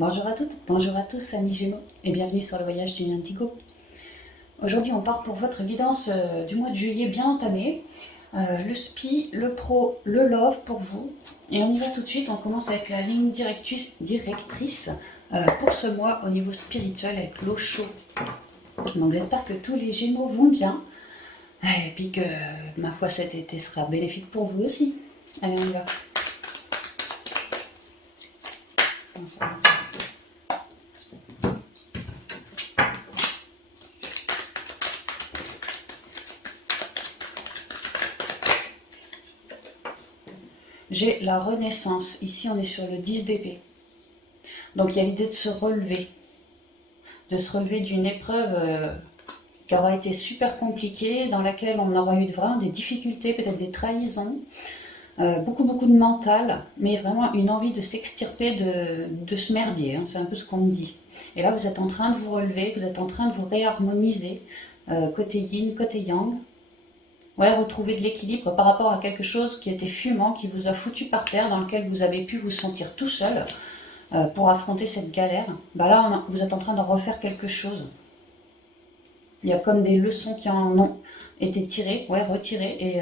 Bonjour à toutes, bonjour à tous, amis Gémeaux, et bienvenue sur le voyage du Indigo. Aujourd'hui, on part pour votre guidance du mois de juillet bien entamé. Le SPI, le Pro, le Love pour vous. Et on y va tout de suite, on commence avec la ligne directrice pour ce mois au niveau spirituel avec l'eau chaude. Donc j'espère que tous les Gémeaux vont bien, et puis que, ma foi, cet été sera bénéfique pour vous aussi. Allez, on y va. J'ai la renaissance. Ici, on est sur le 10 d'épée. Donc, il y a l'idée de se relever d'une épreuve qui aura été super compliquée, dans laquelle on aura eu vraiment des difficultés, peut-être des trahisons, beaucoup de mental, mais vraiment une envie de s'extirper de ce merdier, hein, c'est un peu ce qu'on me dit. Et là, vous êtes en train de vous relever, vous êtes en train de vous réharmoniser, côté yin, côté yang. Ouais, retrouver de l'équilibre par rapport à quelque chose qui était fumant, qui vous a foutu par terre, dans lequel vous avez pu vous sentir tout seul pour affronter cette galère. Bah là, vous êtes en train de refaire quelque chose. Il y a comme des leçons qui en ont été tirées, ouais, retirées, et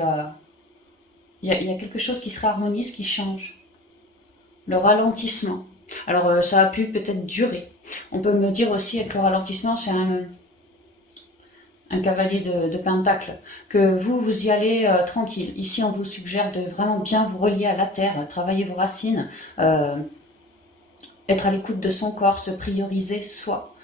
il y a quelque chose qui se réharmonise, qui change. Le ralentissement. Alors, ça a pu peut-être durer. On peut me dire aussi avec le ralentissement, c'est un cavalier de pentacle, que vous y allez tranquille. Ici, on vous suggère de vraiment bien vous relier à la terre, travailler vos racines, être à l'écoute de son corps, se prioriser soi,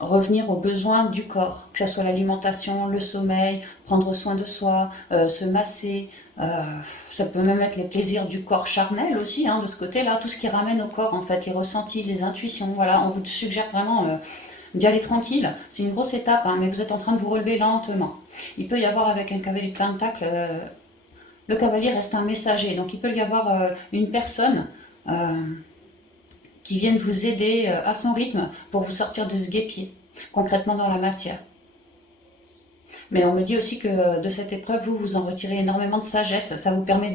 revenir aux besoins du corps, que ce soit l'alimentation, le sommeil, prendre soin de soi, se masser, ça peut même être les plaisirs du corps charnel aussi, hein, de ce côté-là, tout ce qui ramène au corps, en fait, les ressentis, les intuitions, voilà, on vous suggère vraiment d'y aller tranquille. C'est une grosse étape, hein, mais vous êtes en train de vous relever lentement. Il peut y avoir avec un cavalier de pentacle, le cavalier reste un messager, donc il peut y avoir une personne qui vienne vous aider à son rythme pour vous sortir de ce guêpier, concrètement dans la matière. Mais on me dit aussi que de cette épreuve, vous en retirez énormément de sagesse, ça vous permet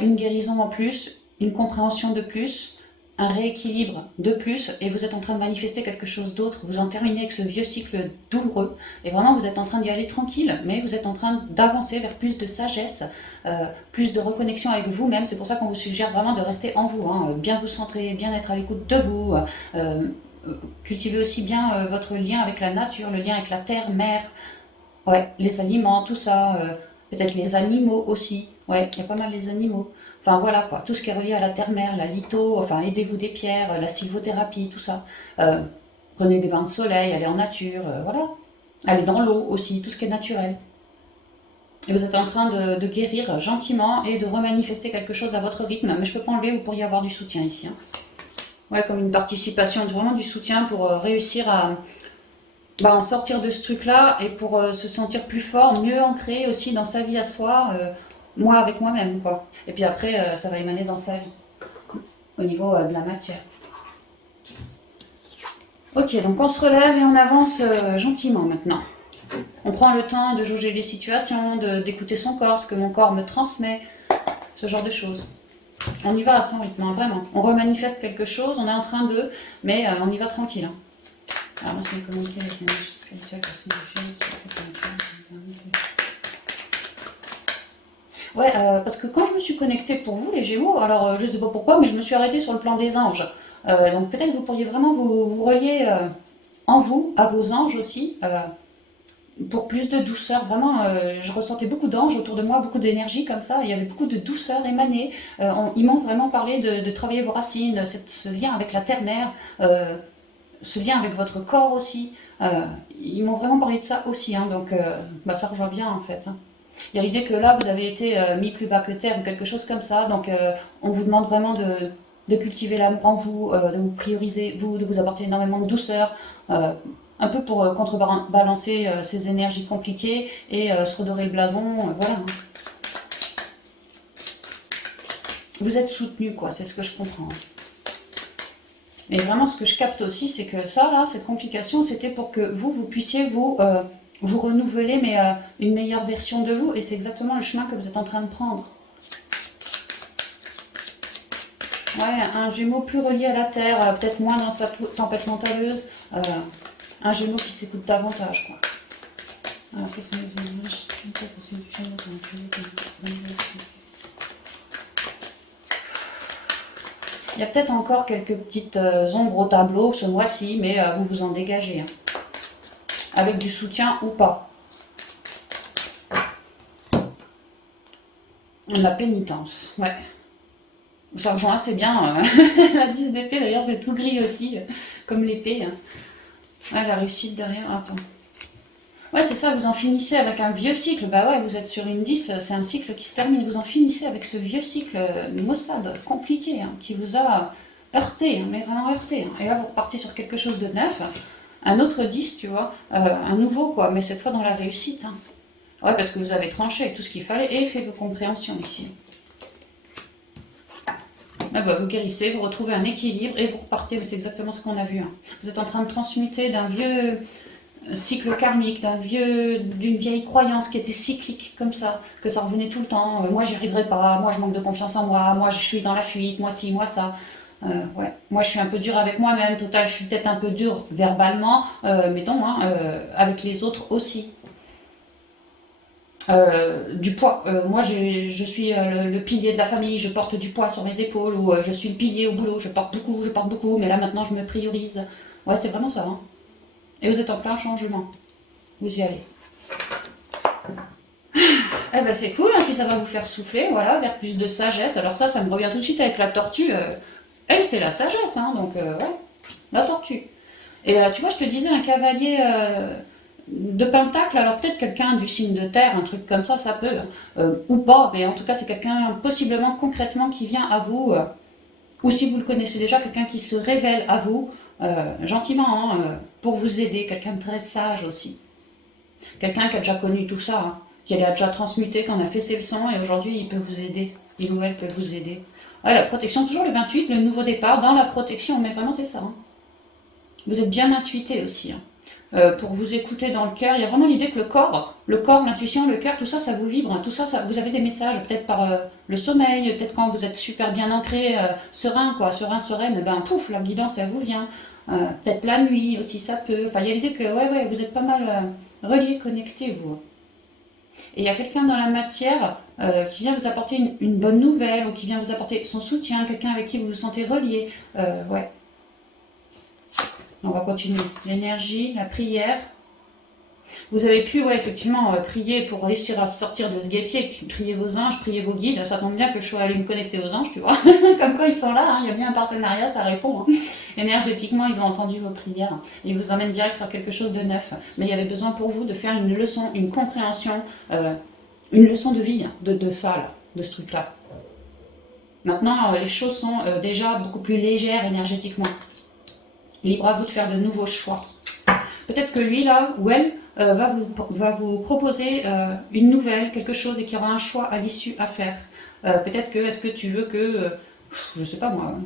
une guérison en plus, une compréhension de plus, un rééquilibre de plus, et vous êtes en train de manifester quelque chose d'autre, vous en terminez avec ce vieux cycle douloureux, et vraiment vous êtes en train d'y aller tranquille, mais vous êtes en train d'avancer vers plus de sagesse, plus de reconnexion avec vous-même. C'est pour ça qu'on vous suggère vraiment de rester en vous, hein, bien vous centrer, bien être à l'écoute de vous, cultiver aussi bien votre lien avec la nature, le lien avec la terre, mer, ouais, les aliments, tout ça, peut-être les animaux aussi, ouais, il y a pas mal les animaux. Enfin voilà quoi, tout ce qui est relié à la terre-mer, la litho, enfin aidez-vous des pierres, la sylvothérapie, tout ça. Prenez des bains de soleil, allez en nature, voilà. Allez dans l'eau aussi, tout ce qui est naturel. Et vous êtes en train de guérir gentiment et de remanifester quelque chose à votre rythme. Mais je peux pas enlever, vous pourriez avoir du soutien ici, hein. Ouais, comme une participation, vraiment du soutien pour réussir à en sortir de ce truc-là et pour se sentir plus fort, mieux ancré aussi dans sa vie à soi, moi avec moi-même, quoi. Et puis après, ça va émaner dans sa vie, au niveau de la matière. Ok, donc on se relève et on avance gentiment maintenant. On prend le temps de jauger les situations, d'écouter son corps, ce que mon corps me transmet, ce genre de choses. On y va à son rythme, hein, vraiment. On remanifeste quelque chose, on est en train de... Mais on y va tranquille, hein. Alors moi, c'est une communiquer avec les énergies spirituelles, ouais, parce que quand je me suis connectée pour vous, les Gémeaux, alors je sais pas pourquoi, mais je me suis arrêtée sur le plan des anges. Donc peut-être vous pourriez vraiment vous relier en vous, à vos anges aussi, pour plus de douceur. Vraiment, je ressentais beaucoup d'anges autour de moi, beaucoup d'énergie comme ça. Il y avait beaucoup de douceur émanée. Ils m'ont vraiment parlé de travailler vos racines, ce lien avec la terre-mère, ce lien avec votre corps aussi. Ils m'ont vraiment parlé de ça aussi, hein, donc ça rejoint bien en fait, hein. Il y a l'idée que là, vous avez été mis plus bas que terre ou quelque chose comme ça, donc on vous demande vraiment de cultiver l'amour en vous, de vous prioriser, vous, de vous apporter énormément de douceur, un peu pour contrebalancer ces énergies compliquées et se redorer le blason, voilà. Vous êtes soutenu, quoi, c'est ce que je comprends. Mais vraiment, ce que je capte aussi, c'est que ça, là, cette complication, c'était pour que vous puissiez vous renouveler, mais une meilleure version de vous. Et c'est exactement le chemin que vous êtes en train de prendre. Ouais, un Gémeaux plus relié à la Terre, peut-être moins dans sa tempête mentaleuse. Un Gémeaux qui s'écoute davantage, quoi. Alors, qu'est-ce que ça me dit? Il y a peut-être encore quelques petites ombres au tableau ce mois-ci, mais vous vous en dégagez. Hein. Avec du soutien ou pas. La pénitence, ouais. Ça rejoint assez bien. La 10 d'épée, d'ailleurs, c'est tout gris aussi, comme l'épée. Hein. Ouais, la réussite derrière, attends. Ouais, c'est ça, vous en finissez avec un vieux cycle. Bah ouais, vous êtes sur une 10, c'est un cycle qui se termine. Vous en finissez avec ce vieux cycle maussade, compliqué, hein, qui vous a heurté, hein, mais vraiment heurté. Hein. Et là, vous repartez sur quelque chose de neuf. Un autre 10, tu vois, un nouveau, quoi, mais cette fois dans la réussite. Hein. Ouais, parce que vous avez tranché avec tout ce qu'il fallait et fait vos compréhensions ici. Ah bah, vous guérissez, vous retrouvez un équilibre et vous repartez, mais c'est exactement ce qu'on a vu. Hein. Vous êtes en train de transmuter d'un vieux cycle karmique, d'une vieille croyance qui était cyclique comme ça, que ça revenait tout le temps. Moi, j'y arriverai pas, moi, je manque de confiance en moi, moi, je suis dans la fuite, moi, ci, moi, ça. Ouais. Moi, je suis un peu dur avec moi-même. Total, je suis peut-être un peu dur verbalement, mettons, hein, avec les autres aussi. Du poids. Moi, je suis le pilier de la famille, je porte du poids sur mes épaules, ou je suis le pilier au boulot, je porte beaucoup, mais là maintenant je me priorise. Ouais, c'est vraiment ça. Hein. Et vous êtes en plein changement. Vous y allez. Eh ben c'est cool, hein, puis ça va vous faire souffler, voilà, vers plus de sagesse. Alors ça me revient tout de suite avec la tortue. Elle, c'est la sagesse, hein, donc ouais, la tortue. Et tu vois, je te disais, un cavalier de pentacle, alors peut-être quelqu'un du signe de terre, un truc comme ça peut, ou pas, mais en tout cas, c'est quelqu'un possiblement concrètement qui vient à vous, ou si vous le connaissez déjà, quelqu'un qui se révèle à vous, gentiment, hein, pour vous aider, quelqu'un de très sage aussi. Quelqu'un qui a déjà connu tout ça, hein, qui a déjà transmuté, qui en a fait ses leçons, et aujourd'hui, il peut vous aider, il ou elle peut vous aider. Ouais, la protection, toujours le 28, le nouveau départ, dans la protection, mais vraiment c'est ça. Hein. Vous êtes bien intuité aussi. Hein. Pour vous écouter dans le cœur, il y a vraiment l'idée que le corps, l'intuition, le cœur, tout ça, ça vous vibre. Hein. Tout ça, vous avez des messages, peut-être par le sommeil, peut-être quand vous êtes super bien ancré, serein, quoi, serein, sereine, ben pouf, la guidance, elle vous vient. Peut-être la nuit aussi, ça peut. Enfin, il y a l'idée que, ouais, vous êtes pas mal relié, connecté, vous. Et il y a quelqu'un dans la matière qui vient vous apporter une bonne nouvelle, ou qui vient vous apporter son soutien, quelqu'un avec qui vous vous sentez relié. Ouais. On va continuer. L'énergie, la prière. Vous avez pu, ouais, effectivement, prier pour réussir à sortir de ce guêpier. Priez vos anges, priez vos guides. Ça tombe bien que je sois allée me connecter aux anges, tu vois. Comme quoi ils sont là, hein. Il y a bien un partenariat, ça répond. Hein. Énergétiquement, ils ont entendu vos prières. Ils vous emmènent direct sur quelque chose de neuf. Mais il y avait besoin pour vous de faire une leçon, une compréhension, une leçon de vie de ça, là, de ce truc-là. Maintenant, les choses sont déjà beaucoup plus légères énergétiquement. Libre à vous de faire de nouveaux choix. Peut-être que lui, là, ou elle, va vous proposer une nouvelle, quelque chose, et qu'il y aura un choix à l'issue à faire. Peut-être que, est-ce que tu veux que, je sais pas moi,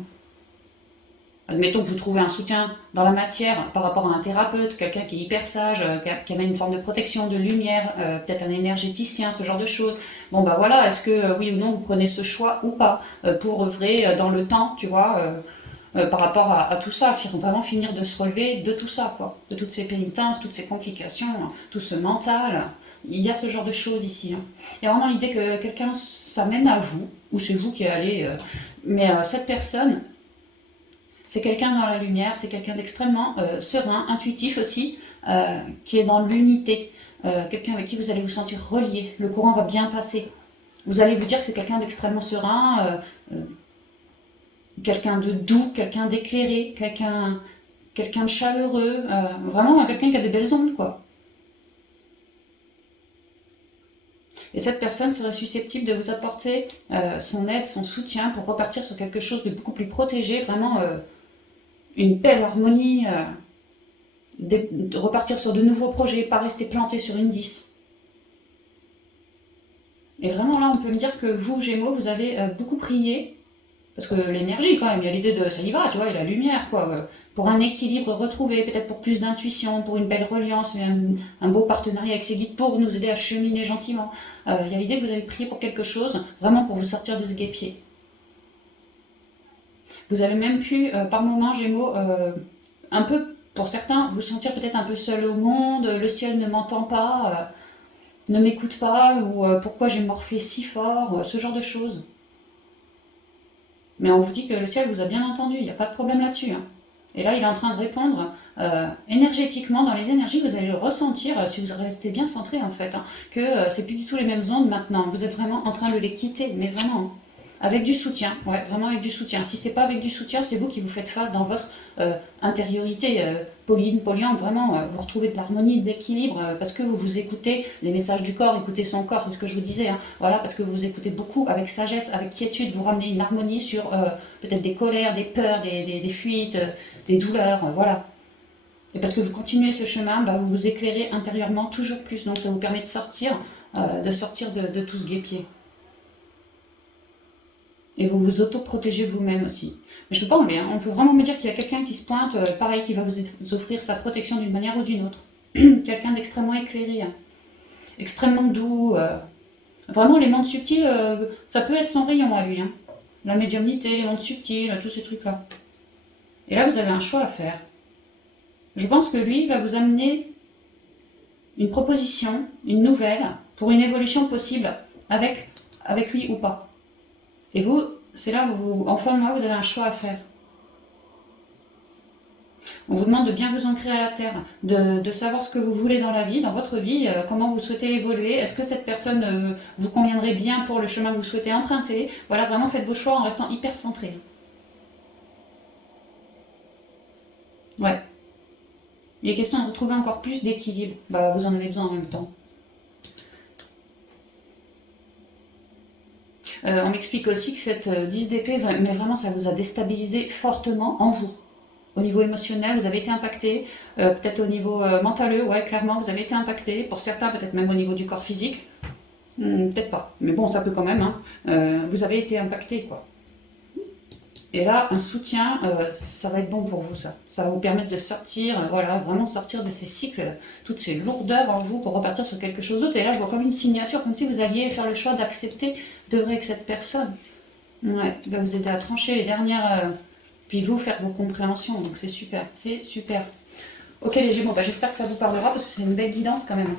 admettons que vous trouvez un soutien dans la matière par rapport à un thérapeute, quelqu'un qui est hyper sage, qui amène une forme de protection, de lumière, peut-être un énergéticien, ce genre de choses. Bon bah voilà, est-ce que oui ou non vous prenez ce choix ou pas pour œuvrer dans le temps, tu vois par rapport à tout ça, vraiment finir de se relever de tout ça, quoi, de toutes ces pénitences, toutes ces complications, tout ce mental. Il y a ce genre de choses ici. Hein. Il y a vraiment l'idée que quelqu'un s'amène à vous, ou c'est vous qui allez. Mais cette personne, c'est quelqu'un dans la lumière, c'est quelqu'un d'extrêmement serein, intuitif aussi, qui est dans l'unité. Quelqu'un avec qui vous allez vous sentir relié. Le courant va bien passer. Vous allez vous dire que c'est quelqu'un d'extrêmement serein. Quelqu'un de doux, quelqu'un d'éclairé, quelqu'un de chaleureux, vraiment quelqu'un qui a des belles ondes, quoi. Et cette personne serait susceptible de vous apporter son aide, son soutien pour repartir sur quelque chose de beaucoup plus protégé, vraiment une belle harmonie, de repartir sur de nouveaux projets, pas rester planté sur une 10. Et vraiment là, on peut me dire que vous, Gémeaux, vous avez beaucoup prié. Parce que l'énergie, quand même, il y a l'idée de ça y va, tu vois, et la lumière, quoi. Pour un équilibre retrouvé, peut-être pour plus d'intuition, pour une belle reliance, et un beau partenariat avec ses guides pour nous aider à cheminer gentiment. Il y a l'idée que vous avez prié pour quelque chose, vraiment pour vous sortir de ce guêpier. Vous avez même pu, par moments, Gémeaux, un peu, pour certains, vous sentir peut-être un peu seul au monde, le ciel ne m'entend pas, ne m'écoute pas, ou pourquoi j'ai morflé si fort, ce genre de choses. Mais on vous dit que le ciel vous a bien entendu, il n'y a pas de problème là-dessus, hein. Et là, il est en train de répondre énergétiquement, dans les énergies, vous allez le ressentir, si vous restez bien centré en fait, hein, que c'est plus du tout les mêmes ondes maintenant. Vous êtes vraiment en train de les quitter, mais vraiment, hein. Avec du soutien, ouais, vraiment avec du soutien. Si c'est pas avec du soutien, c'est vous qui vous faites face dans votre intériorité, Pauline, Poliante, vraiment, vous retrouvez de l'harmonie, de l'équilibre, parce que vous vous écoutez les messages du corps, écoutez son corps, c'est ce que je vous disais, hein. Voilà, parce que vous vous écoutez beaucoup avec sagesse, avec quiétude, vous ramenez une harmonie sur peut-être des colères, des peurs, des fuites, des douleurs, voilà. Et parce que vous continuez ce chemin, bah, vous vous éclairez intérieurement toujours plus, donc ça vous permet de tout ce guêpier. Et vous vous autoprotégez vous-même aussi. Mais je peux pas enlever, hein. On peut vraiment me dire qu'il y a quelqu'un qui se pointe, pareil, qui va vous offrir sa protection d'une manière ou d'une autre. Quelqu'un d'extrêmement éclairé, hein. Extrêmement doux. Vraiment, les mondes subtils, ça peut être son rayon à lui, hein. La médiumnité, les mondes subtils, tous ces trucs-là. Et là, vous avez un choix à faire. Je pense que lui va vous amener une proposition, une nouvelle, pour une évolution possible avec lui ou pas. Et vous, c'est là où, en fin de mois, vous avez un choix à faire. On vous demande de bien vous ancrer à la terre, de savoir ce que vous voulez dans la vie, dans votre vie, comment vous souhaitez évoluer, est-ce que cette personne vous conviendrait bien pour le chemin que vous souhaitez emprunter. Voilà, vraiment faites vos choix en restant hyper centré. Ouais. Il est question de retrouver encore plus d'équilibre. Bah, vous en avez besoin en même temps. On m'explique aussi que cette 10 d'épée, mais vraiment, ça vous a déstabilisé fortement en vous. Au niveau émotionnel, vous avez été impacté. Peut-être au niveau mentaleux, ouais, clairement, vous avez été impacté. Pour certains, peut-être même au niveau du corps physique. Peut-être pas. Mais bon, ça peut quand même, hein. Vous avez été impacté, quoi. Et là, un soutien, ça va être bon pour vous, ça. Ça va vous permettre de sortir, voilà, vraiment sortir de ces cycles, toutes ces lourdeurs en vous pour repartir sur quelque chose d'autre. Et là, je vois comme une signature, comme si vous alliez faire le choix d'accepter d'œuvrer avec cette personne. Ouais, qui va vous aider à trancher les dernières, puis vous faire vos compréhensions. Donc c'est super, c'est super. Ok les Gémeaux, bah, j'espère que ça vous parlera parce que c'est une belle guidance quand même.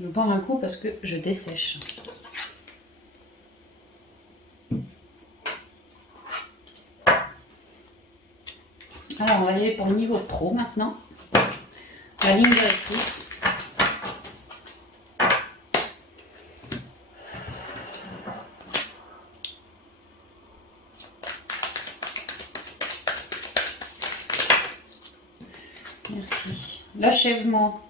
Je bois un coup parce que je dessèche. Alors, on va y aller pour le niveau pro maintenant. La ligne directrice. Merci. L'achèvement.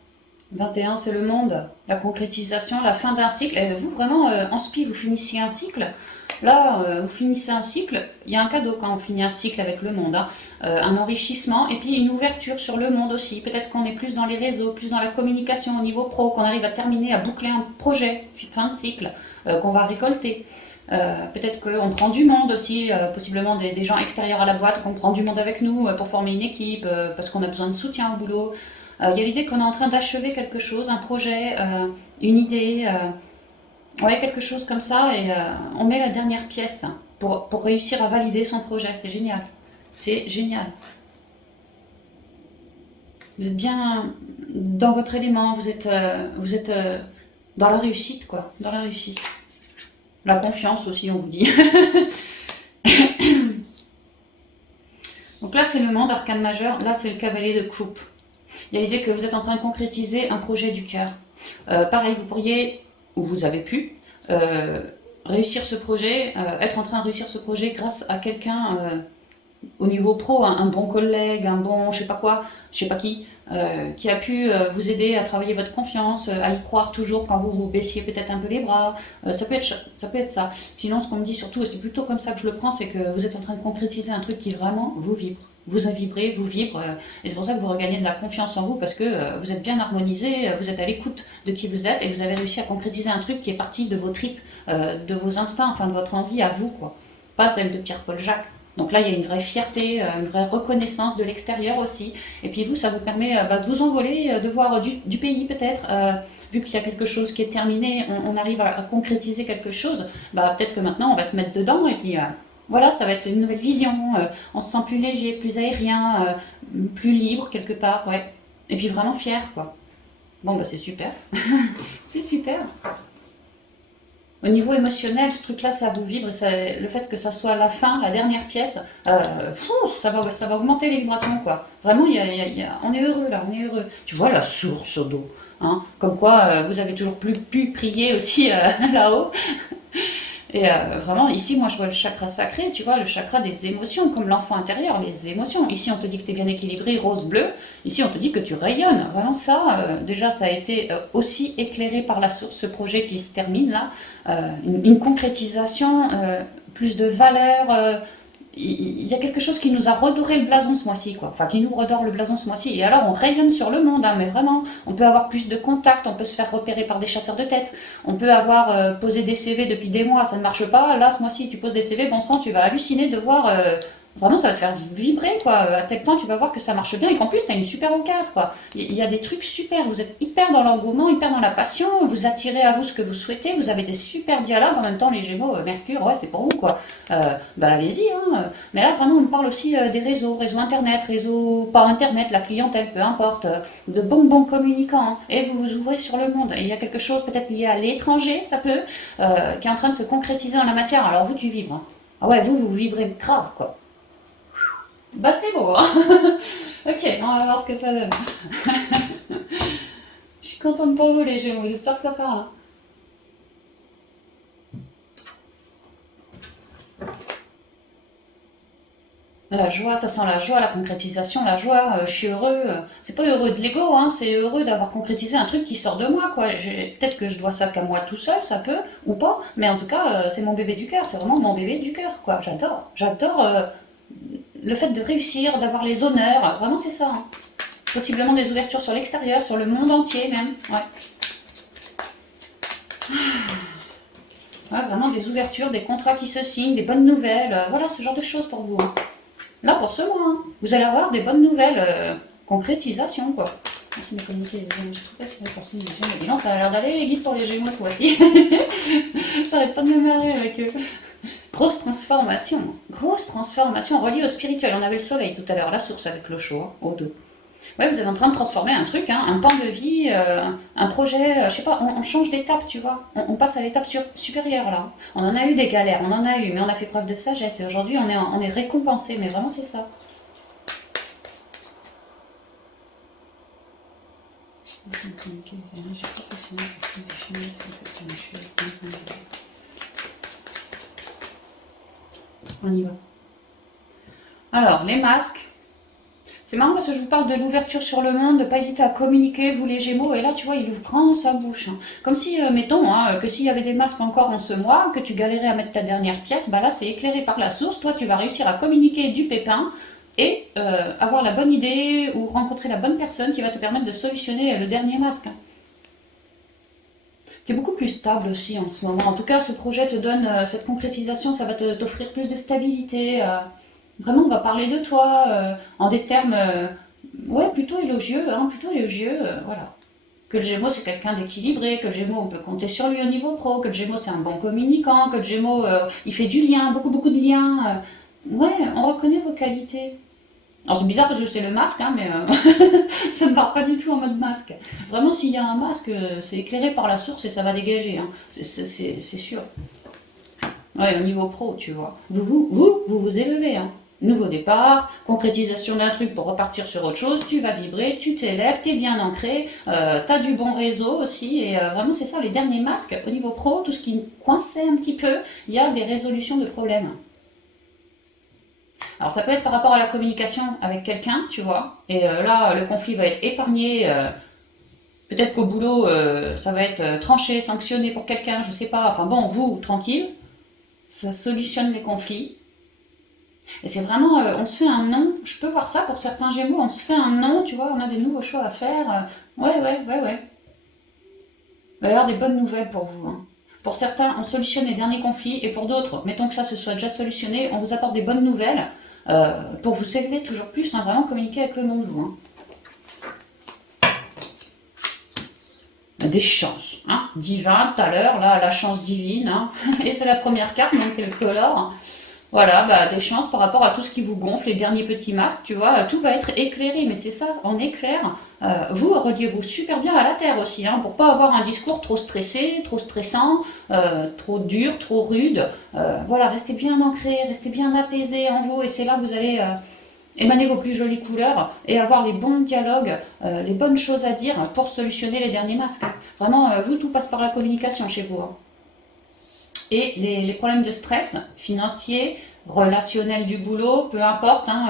21, c'est le monde, la concrétisation, la fin d'un cycle. Et vous, vraiment, en spi, vous finissez un cycle. Là, vous finissez un cycle, il y a un cadeau quand on finit un cycle avec le monde, hein. Un enrichissement et puis une ouverture sur le monde aussi. Peut-être qu'on est plus dans les réseaux, plus dans la communication au niveau pro, qu'on arrive à terminer, à boucler un projet, fin de cycle, qu'on va récolter. Peut-être qu'on prend du monde aussi, possiblement des gens extérieurs à la boîte, qu'on prend du monde avec nous pour former une équipe, parce qu'on a besoin de soutien au boulot. Il y a l'idée qu'on est en train d'achever quelque chose, un projet, une idée. Ouais, quelque chose comme ça, et on met la dernière pièce pour réussir à valider son projet. C'est génial. C'est génial. Vous êtes bien dans votre élément, vous êtes dans la réussite, quoi. Dans la réussite. La confiance aussi, on vous dit. Donc là, c'est le monde arcane majeur. Là, c'est le cavalier de coupe. Il y a l'idée que vous êtes en train de concrétiser un projet du cœur. Pareil, vous pourriez, ou vous avez pu, réussir ce projet, être en train de réussir ce projet grâce à quelqu'un au niveau pro, un bon collègue, un bon je sais pas quoi, je sais pas qui a pu vous aider à travailler votre confiance, à y croire toujours quand vous vous baissiez peut-être un peu les bras. Ça peut être ça. Sinon, ce qu'on me dit surtout, et c'est plutôt comme ça que je le prends, c'est que vous êtes en train de concrétiser un truc qui vraiment vous vibre. Vous en vibrez, vous vibre, et c'est pour ça que vous regagnez de la confiance en vous, parce que vous êtes bien harmonisé, vous êtes à l'écoute de qui vous êtes, et vous avez réussi à concrétiser un truc qui est parti de vos tripes, de vos instincts, enfin de votre envie à vous, quoi. Pas celle de Pierre-Paul Jacques. Donc là, il y a une vraie fierté, une vraie reconnaissance de l'extérieur aussi. Et puis vous, ça vous permet de vous envoler, de voir du pays peut-être. Vu qu'il y a quelque chose qui est terminé, on arrive à concrétiser quelque chose. Bah, peut-être que maintenant, on va se mettre dedans et puis voilà, ça va être une nouvelle vision. On se sent plus léger, plus aérien, plus libre quelque part, ouais. Et puis vraiment fier, quoi. Bon, bah c'est super. C'est super. Au niveau émotionnel, ce truc-là, ça vous vibre. Et le fait que ça soit la fin, la dernière pièce, ça va augmenter les vibrations, quoi. Vraiment, on est heureux, là, on est heureux. Tu vois, la source d'eau. Hein, comme quoi, vous avez toujours plus pu prier aussi là-haut. Et vraiment, ici, moi, je vois le chakra sacré, tu vois, le chakra des émotions, comme l'enfant intérieur, les émotions. Ici, on te dit que tu es bien équilibré, rose-bleu. Ici, on te dit que tu rayonnes. Vraiment, ça, déjà, ça a été aussi éclairé par la source, ce projet qui se termine là. Une concrétisation, plus de valeur. Il y a quelque chose qui nous a redoré le blason ce mois-ci, quoi. Enfin, qui nous redore le blason ce mois-ci. Et alors, on rayonne sur le monde, hein, mais vraiment, on peut avoir plus de contacts, on peut se faire repérer par des chasseurs de tête, on peut avoir posé des CV depuis des mois, ça ne marche pas. Là, ce mois-ci, tu poses des CV, bon sang, tu vas halluciner de voir. Vraiment, ça va te faire vibrer, quoi. À tel point, tu vas voir que ça marche bien et qu'en plus, tu as une super occasion, quoi. Il y a des trucs super. Vous êtes hyper dans l'engouement, hyper dans la passion. Vous attirez à vous ce que vous souhaitez. Vous avez des super dialogues. En même temps, les Gémeaux, Mercure, ouais, c'est pour vous, quoi. Bah, allez-y, hein. Mais là, vraiment, on parle aussi des réseaux, réseaux Internet, réseaux pas Internet, la clientèle, peu importe, de bons communicants. Hein. Et vous vous ouvrez sur le monde. Et il y a quelque chose peut-être lié à l'étranger, ça peut, qui est en train de se concrétiser dans la matière. Alors vous, tu vibres. Hein. Ah ouais, vous vibrez grave, quoi. Bah c'est beau, hein. Ok, on va voir ce que ça donne. Je suis contente pour vous les Gémeaux, j'espère que ça parle. Hein. La joie, ça sent la joie, la concrétisation, la joie, je suis heureux. C'est pas heureux de l'ego, hein, c'est heureux d'avoir concrétisé un truc qui sort de moi, quoi. Peut-être que je dois ça qu'à moi tout seul, ça peut, ou pas, mais en tout cas, c'est mon bébé du cœur, c'est vraiment mon bébé du cœur, quoi. J'adore le fait de réussir, d'avoir les honneurs, vraiment c'est ça. Hein. Possiblement des ouvertures sur l'extérieur, sur le monde entier même. Ouais. Ouais, vraiment des ouvertures, des contrats qui se signent, des bonnes nouvelles. Voilà, ce genre de choses pour vous. Hein. Là, pour ce mois, hein, vous allez avoir des bonnes nouvelles. Concrétisation, quoi. Merci de me communiquer les Gémeaux. Je sais pas si les personnes des Gémeaux. Dis donc, ça a l'air d'aller les guides pour les Gémeaux ce mois-ci. J'arrête pas de me marrer avec eux. Grosse transformation reliée au spirituel. On avait le soleil tout à l'heure, la source avec le chaud, hein, au dos. Ouais, vous êtes en train de transformer un truc, hein, un pan de vie, un projet, je sais pas, on change d'étape, tu vois. On passe à l'étape supérieure, là. On en a eu des galères, on en a eu, mais on a fait preuve de sagesse. Et aujourd'hui, on est récompensé, mais vraiment, c'est ça. On y va. Alors, les masques. C'est marrant parce que je vous parle de l'ouverture sur le monde, de ne pas hésiter à communiquer, vous les Gémeaux, et là tu vois, il ouvre grand sa bouche. Hein. Comme si, mettons, hein, que s'il y avait des masques encore en ce mois, que tu galérais à mettre ta dernière pièce, bah là c'est éclairé par la source, toi tu vas réussir à communiquer du pépin et avoir la bonne idée ou rencontrer la bonne personne qui va te permettre de solutionner le dernier masque. Hein. Tu es beaucoup plus stable aussi en ce moment. En tout cas, ce projet te donne cette concrétisation, ça va t'offrir plus de stabilité. Vraiment, on va parler de toi en des termes ouais, plutôt élogieux, hein, plutôt élogieux, voilà. Que le Gémeaux c'est quelqu'un d'équilibré, que le Gémeaux on peut compter sur lui au niveau pro, que le Gémeaux c'est un bon communicant, que le Gémeaux il fait du lien, beaucoup de liens. Ouais, on reconnaît vos qualités. Alors c'est bizarre parce que c'est le masque, hein, mais ça ne me parle pas du tout en mode masque. Vraiment, s'il y a un masque, c'est éclairé par la source et ça va dégager, hein. C'est sûr. Ouais, au niveau pro, tu vois. Vous élevez, hein. Nouveau départ, concrétisation d'un truc pour repartir sur autre chose, tu vas vibrer, tu t'élèves, t'es bien ancré, t'as du bon réseau aussi, et vraiment c'est ça, les derniers masques, au niveau pro, tout ce qui coinçait un petit peu, il y a des résolutions de problèmes. Alors ça peut être par rapport à la communication avec quelqu'un, tu vois, et là le conflit va être épargné, peut-être qu'au boulot ça va être tranché, sanctionné pour quelqu'un, je sais pas, enfin bon, vous, tranquille, ça solutionne les conflits. Et c'est vraiment, on se fait un nom, je peux voir ça pour certains Gémeaux, on se fait un nom, tu vois, on a des nouveaux choix à faire. Ouais. Il va y avoir des bonnes nouvelles pour vous. Hein. Pour certains, on solutionne les derniers conflits, et pour d'autres, mettons que ça se soit déjà solutionné, on vous apporte des bonnes nouvelles pour vous élever toujours plus, hein, vraiment communiquer avec le monde, vous. Hein. Des chances, hein, divin, tout à l'heure, là, la chance divine, hein, et c'est la première carte, donc le color. Voilà, bah, des chances par rapport à tout ce qui vous gonfle, les derniers petits masques, tu vois, tout va être éclairé, mais c'est ça, en éclair. Vous, reliez-vous super bien à la Terre aussi, hein, pour pas avoir un discours trop stressé, trop stressant, trop dur, trop rude. Voilà, restez bien ancré, restez bien apaisé en vous, et c'est là que vous allez émaner vos plus jolies couleurs et avoir les bons dialogues, les bonnes choses à dire pour solutionner les derniers masques. Vraiment, vous, tout passe par la communication chez vous. Hein. Et les problèmes de stress financier, relationnel du boulot, peu importe. Hein,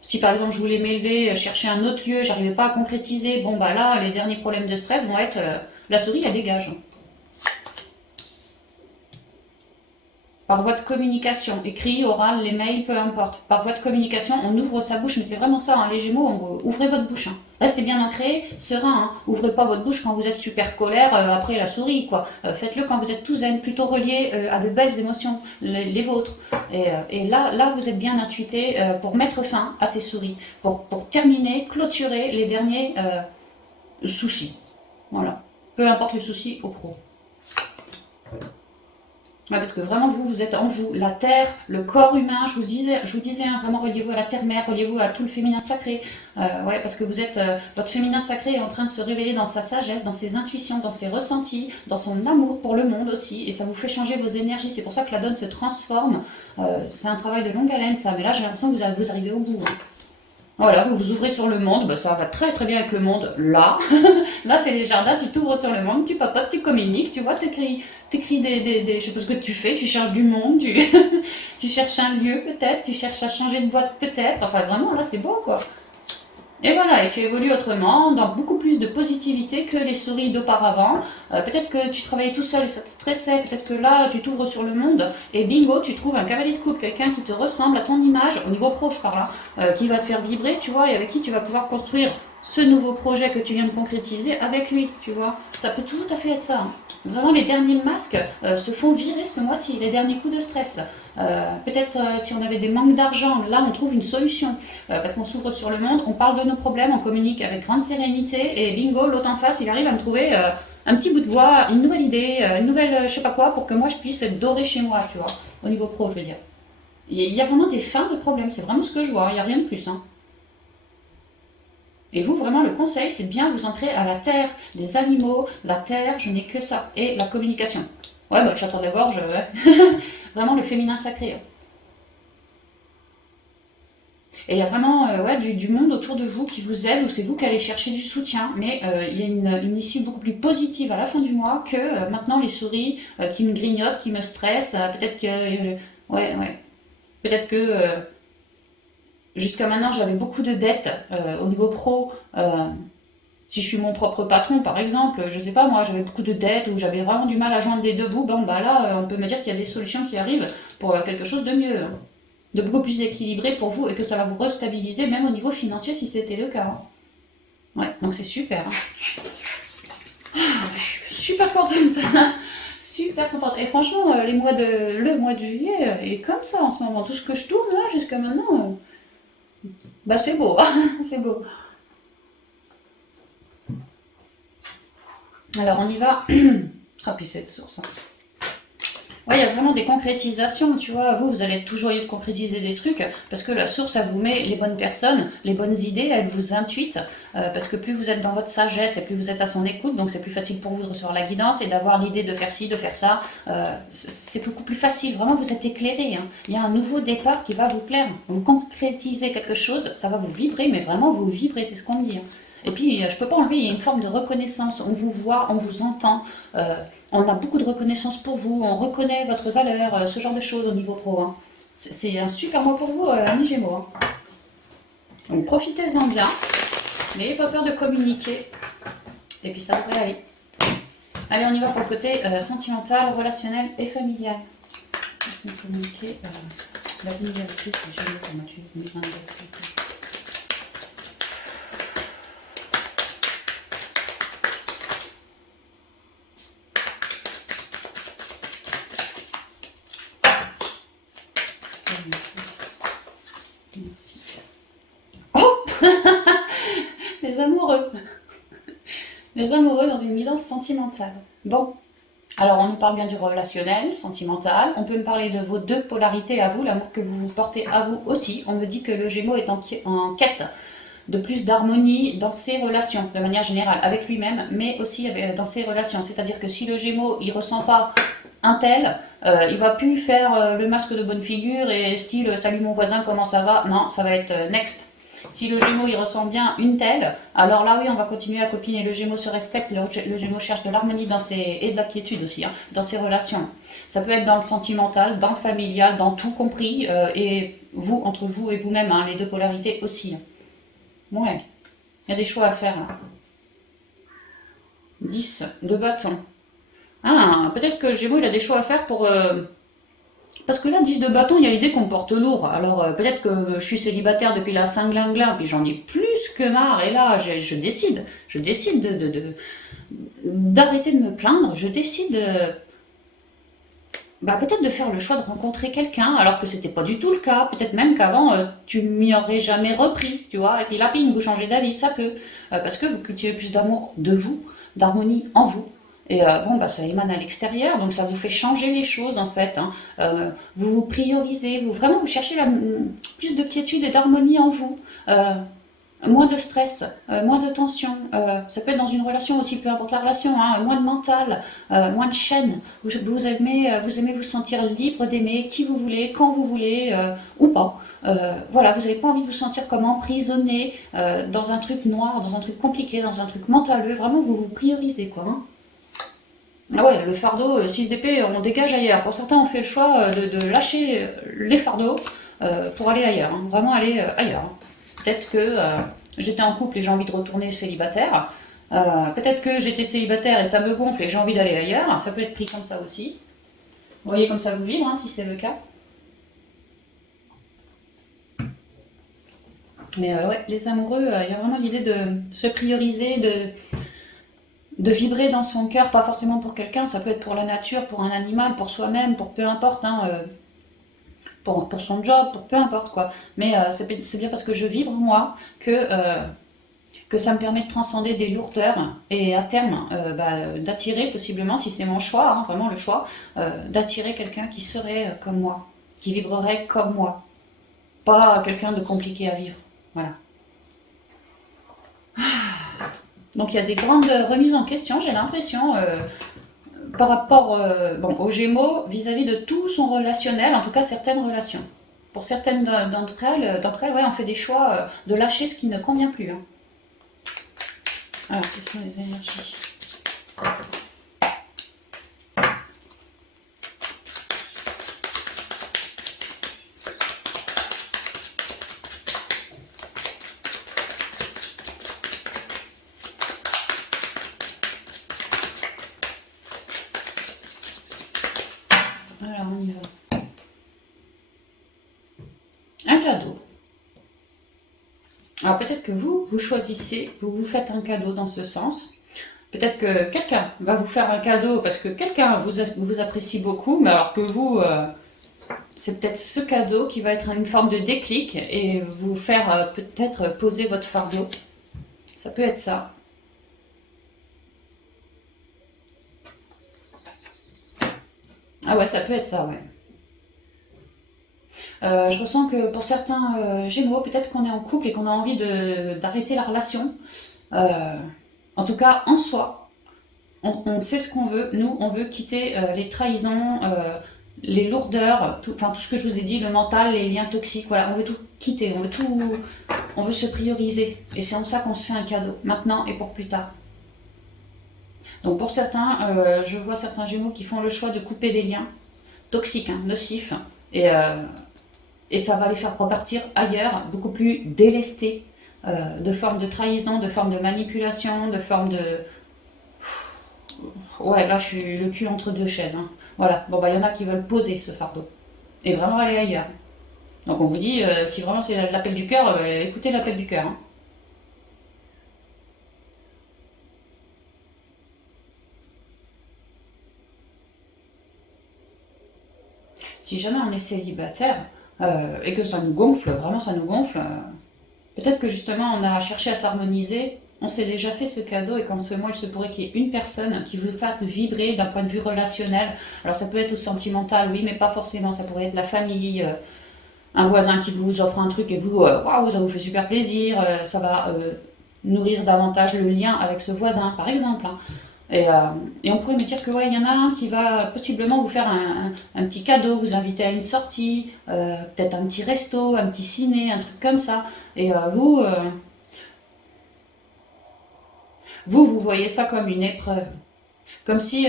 si par exemple je voulais m'élever, chercher un autre lieu, j'arrivais pas à concrétiser, bon bah là, les derniers problèmes de stress vont être la souris, elle dégage. Par voie de communication, écrit, oral, les mails, peu importe. Par voie de communication, on ouvre sa bouche, mais c'est vraiment ça, hein, les Gémeaux, ouvrez votre bouche. Hein. Restez bien ancré, serein. Hein. Ouvrez pas votre bouche quand vous êtes super colère après la souris, quoi. Faites-le quand vous êtes tout zen, plutôt relié à de belles émotions, les vôtres. Et là, vous êtes bien intuité pour mettre fin à ces souris, pour terminer, clôturer les derniers soucis. Voilà. Peu importe les soucis au pro. Ouais, parce que vraiment, vous êtes en vous, la terre, le corps humain, je vous disais hein, vraiment, reliez-vous à la terre-mère, reliez-vous à tout le féminin sacré. Ouais, parce que vous êtes, votre féminin sacré est en train de se révéler dans sa sagesse, dans ses intuitions, dans ses ressentis, dans son amour pour le monde aussi, et ça vous fait changer vos énergies. C'est pour ça que la donne se transforme. C'est un travail de longue haleine, ça, mais là, j'ai l'impression que vous arrivez au bout. Hein. Voilà, vous vous ouvrez sur le monde, bah, ça va très très bien avec le monde là. Là, c'est les jardins, tu t'ouvres sur le monde, tu papotes, tu communiques, tu vois, t'écris je sais pas ce que tu fais, tu cherches du monde, tu cherches un lieu peut-être, tu cherches à changer de boîte peut-être, enfin vraiment, là c'est beau quoi. Et voilà, et tu évolues autrement, dans beaucoup plus de positivité que les souris d'auparavant. Peut-être que tu travaillais tout seul et ça te stressait, peut-être que là tu t'ouvres sur le monde et bingo, tu trouves un cavalier de coupe, quelqu'un qui te ressemble à ton image, au niveau pro je parle, hein, qui va te faire vibrer, tu vois, et avec qui tu vas pouvoir construire ce nouveau projet que tu viens de concrétiser avec lui, tu vois. Ça peut tout à fait être ça. Hein. Vraiment, les derniers masques se font virer ce mois-ci, les derniers coups de stress. Peut-être si on avait des manques d'argent, là on trouve une solution parce qu'on s'ouvre sur le monde, on parle de nos problèmes, on communique avec grande sérénité et bingo, l'autre en face, il arrive à me trouver un petit bout de bois, une nouvelle idée, une nouvelle je sais pas quoi pour que moi je puisse être doré chez moi, tu vois, au niveau pro, je veux dire. Il y a vraiment des fins de problèmes, c'est vraiment ce que je vois, il n'y a rien de plus. Hein. Et vous, vraiment, le conseil, c'est de bien vous ancrer à la terre, les animaux, la terre, je n'ai que ça, et la communication. Ouais, bah, chaton de la gorge, ouais. Vraiment le féminin sacré. Et il y a vraiment ouais, du monde autour de vous qui vous aide, ou c'est vous qui allez chercher du soutien, mais il y a une issue beaucoup plus positive à la fin du mois que maintenant les souris qui me grignotent, qui me stressent. Peut-être que. Ouais, ouais. Peut-être que jusqu'à maintenant j'avais beaucoup de dettes au niveau pro. Si je suis mon propre patron, par exemple, je sais pas moi, j'avais beaucoup de dettes ou j'avais vraiment du mal à joindre les deux bouts, bon bah là, on peut me dire qu'il y a des solutions qui arrivent pour quelque chose de mieux. Hein. De beaucoup plus équilibré pour vous et que ça va vous restabiliser même au niveau financier si c'était le cas. Hein. Ouais, donc c'est super. Hein. Ah, je suis super contente. Super contente. Et franchement, le mois de juillet, il est comme ça en ce moment. Tout ce que je tourne là jusqu'à maintenant, bah c'est beau. C'est beau. Alors on y va. Ah puis cette source. Hein. Ouais, il y a vraiment des concrétisations, tu vois. Vous allez être toujours de concrétiser des trucs parce que la source, elle vous met les bonnes personnes, les bonnes idées, elle vous intuite. Parce que plus vous êtes dans votre sagesse et plus vous êtes à son écoute, donc c'est plus facile pour vous de recevoir la guidance et d'avoir l'idée de faire ci, de faire ça. C'est beaucoup plus facile. Vraiment, vous êtes éclairé. Hein. Il y a un nouveau départ qui va vous plaire. Vous concrétisez quelque chose, ça va vous vibrer, mais vraiment vous vibrez, c'est ce qu'on dit. Hein. Et puis, je peux pas enlever, il y a une forme de reconnaissance. On vous voit, on vous entend. On a beaucoup de reconnaissance pour vous. On reconnaît votre valeur, ce genre de choses au niveau pro. Hein. C'est un super mois pour vous, amis Gémeaux. Hein. Donc, profitez-en bien. N'ayez pas peur de communiquer. Et puis, ça devrait aller. Allez, on y va pour le côté sentimental, relationnel et familial. Communiquer la vulnérabilité, c'est Gémeaux, comment tu veux 2022. Merci. Oh les amoureux. Les amoureux dans une guidance sentimentale. Bon, alors on nous parle bien du relationnel, sentimental. On peut me parler de vos deux polarités à vous, l'amour que vous vous portez à vous aussi. On me dit que le Gémeaux est en quête de plus d'harmonie dans ses relations, de manière générale, avec lui-même, mais aussi dans ses relations. C'est-à-dire que si le Gémeaux, il ressent pas un tel, il va plus faire le masque de bonne figure et style salut mon voisin, comment ça va? Non, ça va être next. Si le Gémeaux il ressent bien une telle, alors là oui on va continuer à copiner. Le Gémeaux se respecte, le Gémeaux cherche de l'harmonie et de la quiétude aussi, hein, dans ses relations. Ça peut être dans le sentimental, dans le familial, dans tout compris, et vous, entre vous et vous-même, hein, les deux polarités aussi. Ouais, il y a des choix à faire là. 10 de bâton. Ah, peut-être que Gémeaux il a des choix à faire pour... Parce que là, 10 de bâton, il y a l'idée qu'on porte lourd. Alors peut-être que je suis célibataire depuis la Saint-Glinglin, puis j'en ai plus que marre, et là, je décide d'arrêter de me plaindre, je décide peut-être de faire le choix de rencontrer quelqu'un, alors que c'était pas du tout le cas. Peut-être même qu'avant, tu m'y aurais jamais repris, tu vois, et puis là, ping, vous changez d'avis, ça peut. Parce que vous cultivez plus d'amour de vous, d'harmonie en vous. Et ça émane à l'extérieur, donc ça vous fait changer les choses en fait, hein. Vous vous priorisez, vous cherchez plus de quiétude et d'harmonie en vous. Moins de stress, moins de tension. Ça peut être dans une relation aussi, peu importe la relation, hein, moins de mental, moins de chaîne. Vous aimez vous sentir libre d'aimer qui vous voulez, quand vous voulez, ou pas. Voilà, vous n'avez pas envie de vous sentir comme emprisonné dans un truc noir, dans un truc compliqué, dans un truc mentaleux. Vraiment, vous vous priorisez, quoi. Hein. Ah ouais, le fardeau, 6 d'épée, on dégage ailleurs. Pour certains, on fait le choix de lâcher les fardeaux pour aller ailleurs. Hein. Vraiment aller ailleurs. Hein. Peut-être que j'étais en couple et j'ai envie de retourner célibataire. Peut-être que j'étais célibataire et ça me gonfle et j'ai envie d'aller ailleurs. Ça peut être pris comme ça aussi. Vous voyez comme ça vous vivre, hein, si c'est le cas. Mais ouais, les amoureux, il y a vraiment l'idée de se prioriser, de vibrer dans son cœur, pas forcément pour quelqu'un, ça peut être pour la nature, pour un animal, pour soi-même, pour peu importe, hein, pour son job, pour peu importe quoi. Mais c'est bien parce que je vibre moi que ça me permet de transcender des lourdeurs et à terme d'attirer possiblement, si c'est mon choix, hein, vraiment le choix, d'attirer quelqu'un qui serait comme moi, qui vibrerait comme moi, pas quelqu'un de compliqué à vivre. Voilà. Donc il y a des grandes remises en question, j'ai l'impression, par rapport aux Gémeaux vis-à-vis de tout son relationnel, en tout cas certaines relations. Pour certaines d'entre elles, ouais, on fait des choix de lâcher ce qui ne convient plus. Hein. Alors, quelles sont les énergies? Alors, on y va. Un cadeau. Alors peut-être que vous choisissez, vous faites un cadeau dans ce sens. Peut-être que quelqu'un va vous faire un cadeau parce que quelqu'un vous apprécie beaucoup, mais alors que vous, c'est peut-être ce cadeau qui va être une forme de déclic et vous faire peut-être poser votre fardeau. Ça peut être ça. Ah ouais, ça peut être ça, ouais. Je ressens que pour certains Gémeaux, peut-être qu'on est en couple et qu'on a envie d'arrêter la relation. Euh, En tout cas, en soi, on sait ce qu'on veut. Nous, on veut quitter les trahisons, les lourdeurs, tout ce que je vous ai dit, le mental, les liens toxiques. Voilà, on veut tout quitter, on veut se prioriser. Et c'est en ça qu'on se fait un cadeau, maintenant et pour plus tard. Donc pour certains, je vois certains Gémeaux qui font le choix de couper des liens toxiques, hein, nocifs, et, euh, et ça va les faire repartir ailleurs, beaucoup plus délestés, de formes de trahison, de formes de manipulation, de formes de... Ouais, là je suis le cul entre deux chaises. Hein. Voilà, bon il y en a qui veulent poser ce fardeau et vraiment aller ailleurs. Donc on vous dit, si vraiment c'est l'appel du cœur, écoutez l'appel du cœur. Hein. Si jamais on est célibataire, et que ça nous gonfle, vraiment ça nous gonfle. Peut-être que justement on a cherché à s'harmoniser, on s'est déjà fait ce cadeau et qu'en ce moment il se pourrait qu'il y ait une personne qui vous fasse vibrer d'un point de vue relationnel. Alors ça peut être sentimental, oui, mais pas forcément, ça pourrait être la famille, un voisin qui vous offre un truc et vous, waouh, ça vous fait super plaisir, ça va nourrir davantage le lien avec ce voisin, par exemple. Hein. Et on pourrait me dire que ouais, il y en a un qui va possiblement vous faire un petit cadeau, vous inviter à une sortie, peut-être un petit resto, un petit ciné, un truc comme ça. Et vous voyez ça comme une épreuve. Comme si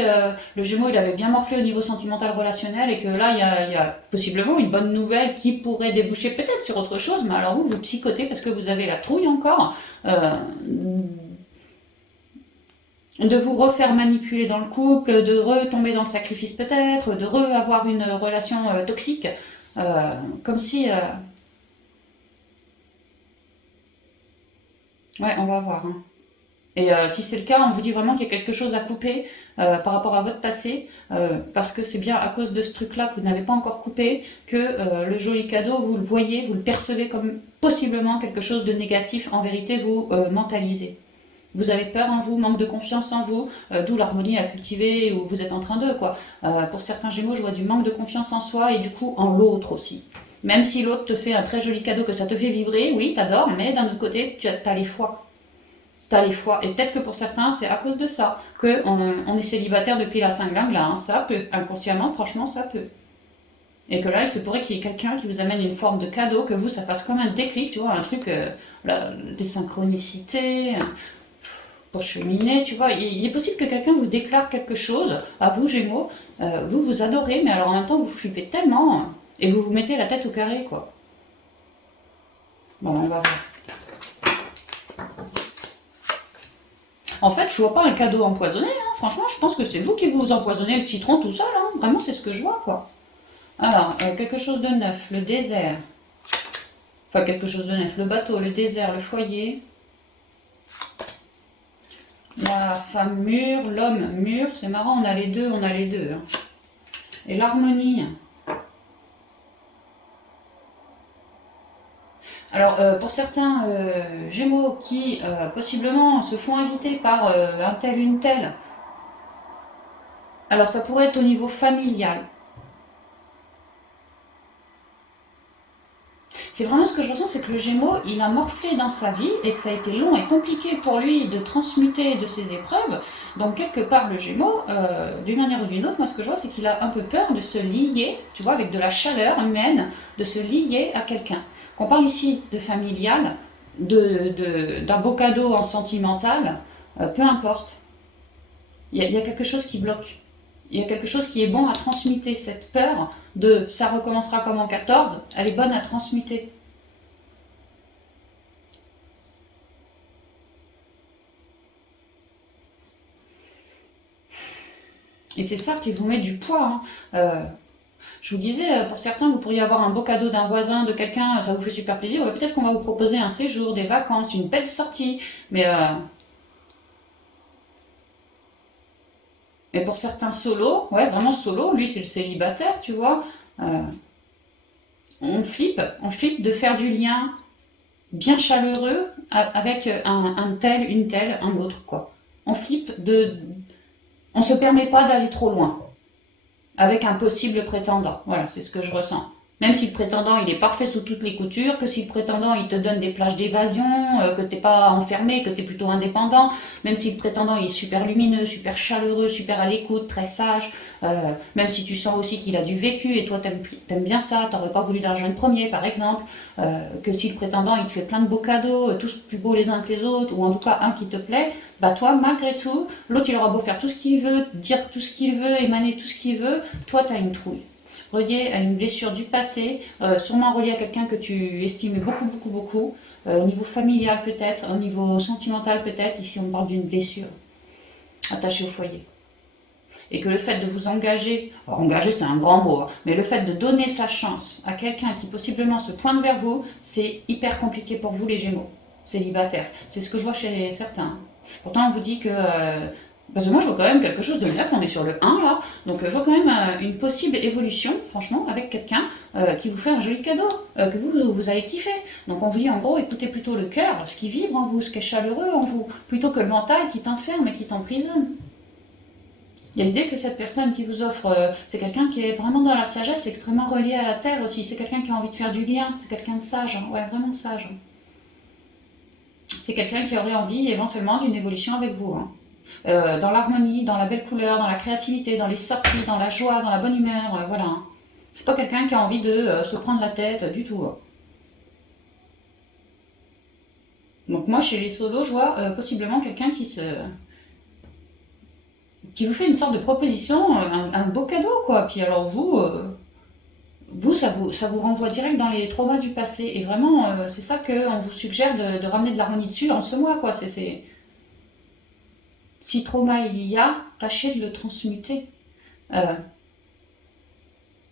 le Gémeaux il avait bien morflé au niveau sentimental relationnel et que là il y a possiblement une bonne nouvelle qui pourrait déboucher peut-être sur autre chose, mais alors vous psychotez parce que vous avez la trouille encore de vous refaire manipuler dans le couple, de retomber dans le sacrifice peut-être, de re-avoir une relation toxique, comme si... Ouais, on va voir. Hein. Et si c'est le cas, on vous dit vraiment qu'il y a quelque chose à couper par rapport à votre passé, parce que c'est bien à cause de ce truc-là que vous n'avez pas encore coupé, que le joli cadeau, vous le voyez, vous le percevez comme possiblement quelque chose de négatif. En vérité, vous mentalisez. Vous avez peur en vous, manque de confiance en vous, d'où l'harmonie à cultiver, où vous êtes en train de, quoi. Pour certains Gémeaux, je vois du manque de confiance en soi et du coup en l'autre aussi. Même si l'autre te fait un très joli cadeau, que ça te fait vibrer, oui, t'adores, mais d'un autre côté, tu as les fois. T'as les fois. Et peut-être que pour certains, c'est à cause de ça qu'on est célibataire depuis la cinglingue, là. Hein. Ça peut, inconsciemment, franchement, ça peut. Et que là, il se pourrait qu'il y ait quelqu'un qui vous amène une forme de cadeau, que vous, ça fasse comme un déclic, tu vois, un truc, les synchronicités, pour cheminer, tu vois. Il est possible que quelqu'un vous déclare quelque chose, à vous, Gémeaux, vous vous adorez, mais alors en même temps, vous flippez tellement, et vous vous mettez la tête au carré, quoi. Bon, on va voir. En fait, je vois pas un cadeau empoisonné, hein. Franchement, je pense que c'est vous qui vous empoisonnez le citron tout seul, hein. Vraiment, c'est ce que je vois, quoi. Alors, quelque chose de neuf, le désert. Enfin, quelque chose de neuf, le bateau, le désert, le foyer. La femme mûre, l'homme mûr, c'est marrant, on a les deux, hein. Et l'harmonie. Alors, pour certains Gémeaux qui possiblement se font inviter par un tel, une telle, alors ça pourrait être au niveau familial. C'est vraiment ce que je ressens, c'est que le Gémeaux, il a morflé dans sa vie et que ça a été long et compliqué pour lui de transmuter de ses épreuves. Donc, quelque part, le Gémeaux, d'une manière ou d'une autre, moi, ce que je vois, c'est qu'il a un peu peur de se lier, tu vois, avec de la chaleur humaine, de se lier à quelqu'un. Qu'on parle ici de familial, d'un beau cadeau en sentimental, peu importe. Il y a quelque chose qui bloque. Il y a quelque chose qui est bon à transmuter. Cette peur de ça recommencera comme en 14, elle est bonne à transmuter. Et c'est ça qui vous met du poids. Hein. Je vous disais, pour certains, vous pourriez avoir un beau cadeau d'un voisin, de quelqu'un, ça vous fait super plaisir. Ouais, peut-être qu'on va vous proposer un séjour, des vacances, une belle sortie. Mais pour certains solos, ouais, vraiment solo, lui c'est le célibataire, tu vois. Euh, on flippe de faire du lien bien chaleureux avec un tel, une telle, un autre, quoi. On flippe de... On se permet pas d'aller trop loin avec un possible prétendant. Voilà, c'est ce que je ressens. Même si le prétendant il est parfait sous toutes les coutures, que si le prétendant il te donne des plages d'évasion, que t'es pas enfermé, que t'es plutôt indépendant, même si le prétendant il est super lumineux, super chaleureux, super à l'écoute, très sage, même si tu sens aussi qu'il a du vécu et toi t'aimes bien ça, t'aurais pas voulu d'un jeune premier par exemple, que si le prétendant il te fait plein de beaux cadeaux, tous plus beaux les uns que les autres, ou en tout cas un qui te plaît, bah toi malgré tout, l'autre il aura beau faire tout ce qu'il veut, dire tout ce qu'il veut, émaner tout ce qu'il veut, toi t'as une trouille relié à une blessure du passé, sûrement relié à quelqu'un que tu estimais beaucoup, beaucoup, beaucoup, au niveau familial peut-être, au niveau sentimental peut-être, ici on parle d'une blessure attachée au foyer. Et que le fait de vous engager, alors engager c'est un grand mot, hein, mais le fait de donner sa chance à quelqu'un qui possiblement se pointe vers vous, c'est hyper compliqué pour vous les Gémeaux, célibataires. C'est ce que je vois chez certains. Pourtant on vous dit que Parce que moi, je vois quand même quelque chose de neuf, on est sur le 1 là, donc je vois quand même une possible évolution, franchement, avec quelqu'un qui vous fait un joli cadeau, que vous allez kiffer. Donc on vous dit en gros, écoutez plutôt le cœur, ce qui vibre en vous, ce qui est chaleureux en vous, plutôt que le mental qui t'enferme et qui t'emprisonne. Il y a l'idée que cette personne qui vous offre, c'est quelqu'un qui est vraiment dans la sagesse, extrêmement relié à la terre aussi, c'est quelqu'un qui a envie de faire du lien, c'est quelqu'un de sage, hein. Ouais, vraiment sage. C'est quelqu'un qui aurait envie éventuellement d'une évolution avec vous, hein. Dans l'harmonie, dans la belle couleur, dans la créativité, dans les sorties, dans la joie, dans la bonne humeur, voilà, hein. C'est pas quelqu'un qui a envie de se prendre la tête du tout, hein. Donc moi, chez les solos, je vois possiblement quelqu'un qui vous fait une sorte de proposition, un beau cadeau, quoi. Puis alors vous, ça vous renvoie direct dans les traumas du passé. Et vraiment, c'est ça qu'on vous suggère de ramener de l'harmonie dessus en ce mois, quoi. Si trauma il y a, tâchez de le transmuter. Euh,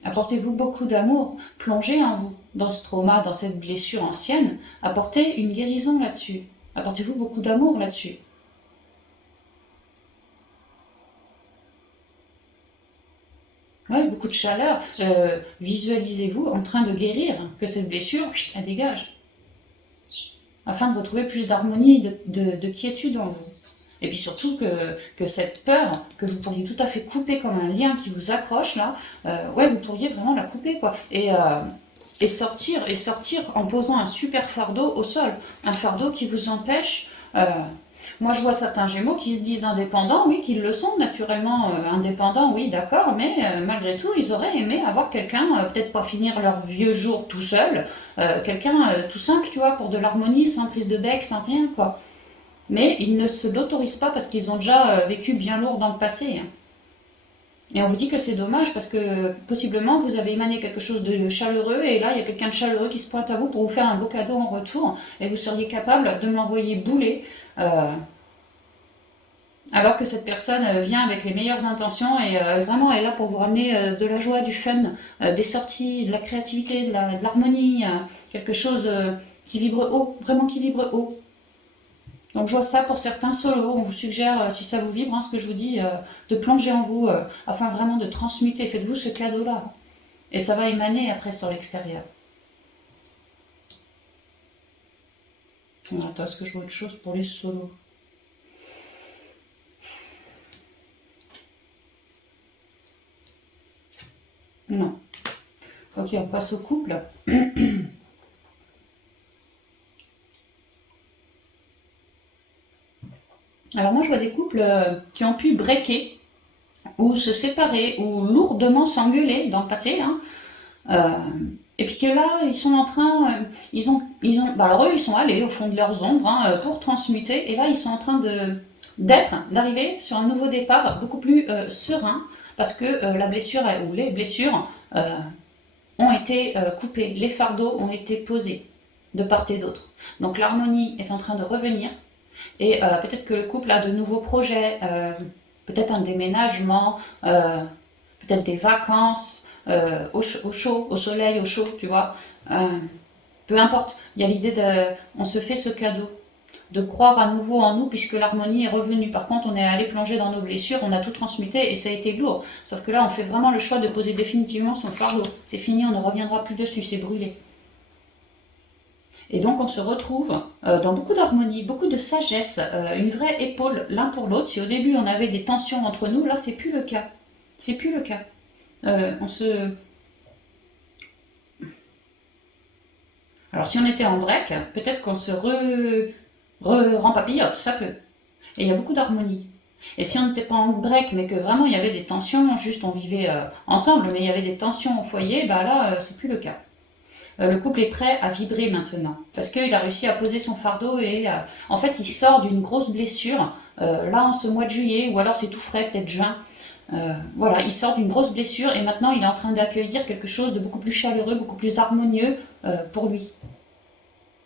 Apportez-vous beaucoup d'amour, plongez en vous dans ce trauma, dans cette blessure ancienne, apportez une guérison là-dessus. Apportez-vous beaucoup d'amour là-dessus. Ouais, beaucoup de chaleur. Visualisez-vous en train de guérir, que cette blessure, elle dégage, afin de retrouver plus d'harmonie, de quiétude en vous. Et puis surtout que cette peur, que vous pourriez tout à fait couper comme un lien qui vous accroche là, ouais, vous pourriez vraiment la couper, quoi. Et sortir en posant un super fardeau au sol. Un fardeau qui vous empêche. Moi, je vois certains Gémeaux qui se disent indépendants, oui, qu'ils le sont naturellement indépendants, oui, d'accord, mais malgré tout, ils auraient aimé avoir quelqu'un, peut-être pas finir leur vieux jour tout seul, quelqu'un tout simple, tu vois, pour de l'harmonie, sans prise de bec, sans rien, quoi. Mais ils ne se l'autorisent pas parce qu'ils ont déjà vécu bien lourd dans le passé, hein. Et on vous dit que c'est dommage parce que possiblement vous avez émané quelque chose de chaleureux et là il y a quelqu'un de chaleureux qui se pointe à vous pour vous faire un beau cadeau en retour et vous seriez capable de me l'envoyer bouler alors que cette personne vient avec les meilleures intentions et vraiment est là pour vous ramener de la joie, du fun, des sorties, de la créativité, de l'harmonie, quelque chose qui vibre haut, vraiment qui vibre haut. Donc je vois ça pour certains solos, on vous suggère, si ça vous vibre, hein, ce que je vous dis, de plonger en vous, afin vraiment de transmuter, faites-vous ce cadeau-là. Et ça va émaner après sur l'extérieur. Attends, est-ce que je vois autre chose pour les solos? Non. Ok, on passe au couple. Alors moi je vois des couples qui ont pu breaker, ou se séparer, ou lourdement s'engueuler dans le passé, hein. Et puis que là, ils sont en train, bah alors eux, ils sont allés au fond de leurs ombres, hein, pour transmuter, et là, ils sont en train d'arriver sur un nouveau départ beaucoup plus serein, parce que la blessure, ou les blessures, ont été coupées, les fardeaux ont été posés de part et d'autre. Donc l'harmonie est en train de revenir, et peut-être que le couple a de nouveaux projets, peut-être un déménagement, peut-être des vacances, au chaud, au soleil, au chaud, tu vois. Euh, Peu importe, il y a l'idée on se fait ce cadeau, de croire à nouveau en nous puisque l'harmonie est revenue. Par contre, on est allé plonger dans nos blessures, on a tout transmuté et ça a été lourd. Sauf que là, on fait vraiment le choix de poser définitivement son fardeau. C'est fini, on ne reviendra plus dessus, c'est brûlé. Et donc on se retrouve dans beaucoup d'harmonie, beaucoup de sagesse, une vraie épaule l'un pour l'autre. Si au début on avait des tensions entre nous, là c'est plus le cas. C'est plus le cas. On se Alors si on était en break, peut-être qu'on se rempapillote, ça peut. Et il y a beaucoup d'harmonie. Et si on n'était pas en break, mais que vraiment il y avait des tensions, juste on vivait ensemble, mais il y avait des tensions au foyer, bah là c'est plus le cas. Le couple est prêt à vibrer maintenant, parce qu'il a réussi à poser son fardeau et en fait il sort d'une grosse blessure, là en ce mois de juillet, ou alors c'est tout frais, peut-être juin. Voilà, il sort d'une grosse blessure et maintenant il est en train d'accueillir quelque chose de beaucoup plus chaleureux, beaucoup plus harmonieux pour lui.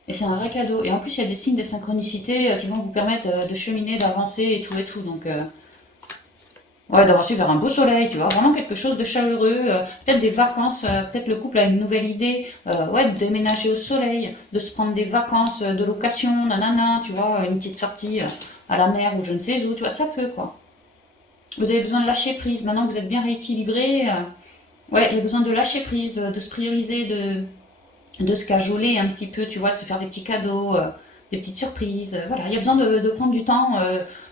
Et c'est un vrai cadeau. Et en plus, il y a des signes de synchronicité qui vont vous permettre de cheminer, d'avancer et tout et tout. Donc, ouais, d'avancer vers un beau soleil, tu vois. Vraiment quelque chose de chaleureux. Peut-être des vacances. Peut-être le couple a une nouvelle idée. Ouais, de déménager au soleil, de se prendre des vacances de location, nanana, tu vois. Une petite sortie à la mer ou je ne sais où, tu vois. Ça peut, quoi. Vous avez besoin de lâcher prise. Maintenant que vous êtes bien rééquilibré, ouais, il y a besoin de lâcher prise, de se prioriser, de se cajoler un petit peu, tu vois, de se faire des petits cadeaux, des petites surprises. Voilà, il y a besoin de prendre du temps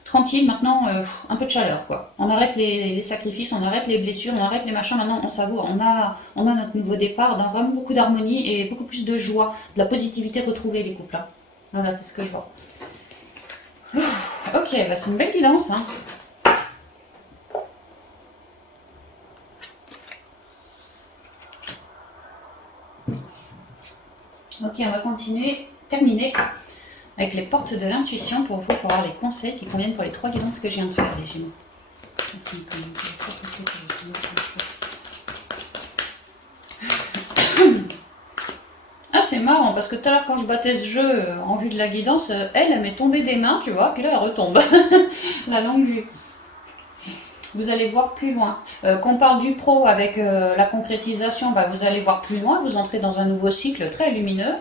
tranquille. Maintenant, un peu de chaleur, quoi. On arrête les sacrifices, on arrête les blessures, on arrête les machins. Maintenant, on savoure. On a notre nouveau départ dans vraiment beaucoup d'harmonie et beaucoup plus de joie, de la positivité retrouvée, les couples. Hein. Voilà, c'est ce que je vois. Ok, bah c'est une belle guidance, hein. Ok, on va continuer, terminer avec les portes de l'intuition pour vous, pour avoir les conseils qui conviennent pour les 3 guidances que je viens de faire, les Gémeaux. Ah, c'est marrant, parce que tout à l'heure, quand je battais ce jeu en vue de la guidance, elle m'est tombée des mains, tu vois, puis là, elle retombe. La longue vue. Vous allez voir plus loin. Qu'on parle du pro avec la concrétisation, bah, vous allez voir plus loin, vous entrez dans un nouveau cycle très lumineux.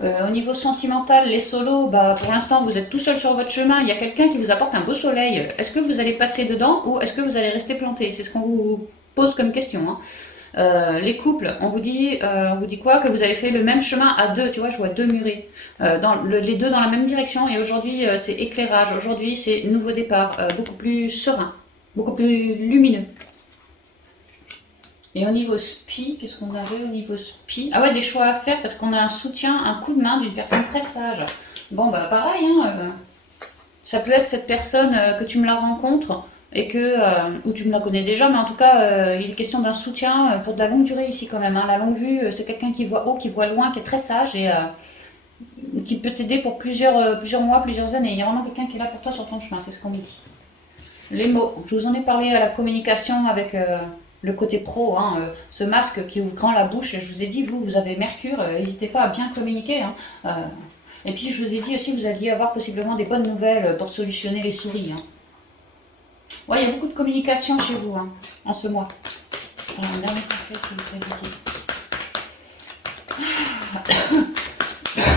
Au niveau sentimental, les solos, bah, pour l'instant vous êtes tout seul sur votre chemin, il y a quelqu'un qui vous apporte un beau soleil. Est-ce que vous allez passer dedans ou est-ce que vous allez rester planté? C'est ce qu'on vous pose comme question. Hein. Les couples, on vous dit quoi? Que vous avez fait le même chemin à 2, tu vois, je vois 2 murets, les 2 dans la même direction, et aujourd'hui c'est éclairage, aujourd'hui c'est nouveau départ, beaucoup plus serein, beaucoup plus lumineux. Et au niveau SPI, qu'est-ce qu'on avait au niveau SPI? Ah ouais, des choix à faire parce qu'on a un soutien, un coup de main d'une personne très sage. Bon, bah pareil, hein, ça peut être cette personne que tu me la rencontres et ou tu me la connais déjà, mais en tout cas, il est question d'un soutien pour de la longue durée ici quand même. Hein. La longue vue, c'est quelqu'un qui voit haut, qui voit loin, qui est très sage et qui peut t'aider pour plusieurs mois, plusieurs années. Il y a vraiment quelqu'un qui est là pour toi sur ton chemin, c'est ce qu'on me dit. Les mots, je vous en ai parlé à la communication avec le côté pro, hein, ce masque qui ouvre grand la bouche, et je vous ai dit, vous avez Mercure, n'hésitez pas à bien communiquer. Hein, et puis je vous ai dit aussi que vous alliez avoir possiblement des bonnes nouvelles pour solutionner les souris. Hein. Ouais, il y a beaucoup de communication chez vous hein, en ce mois. Alors, un dernier conseil, s'il vous plaît.